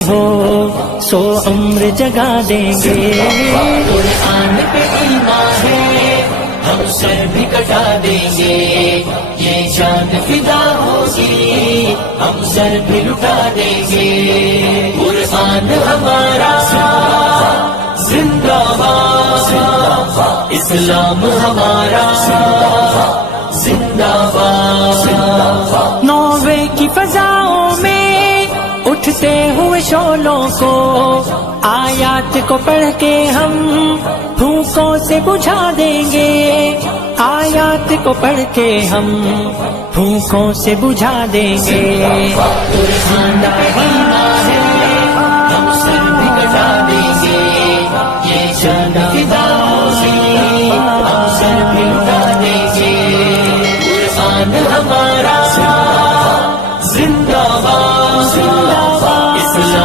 ہو سو عمر جگا دیں گے. قرآن پہ ایمان ہے ہم سر بھی کٹا دیں گے. یہ جان فدا ہوگی ہم سر بھی لٹا دیں گے. قرآن ہمارا زندہ باد, اسلام ہمارا زندہ باد. نوے کی فضاؤں میں اٹھتے ہوئے شعلوں کو آیات کو پڑھ کے ہم پھونکوں سے بجھا دیں گے. آیات کو پڑھ کے ہم پھونکوں سے بجھا دیں گے. قرآن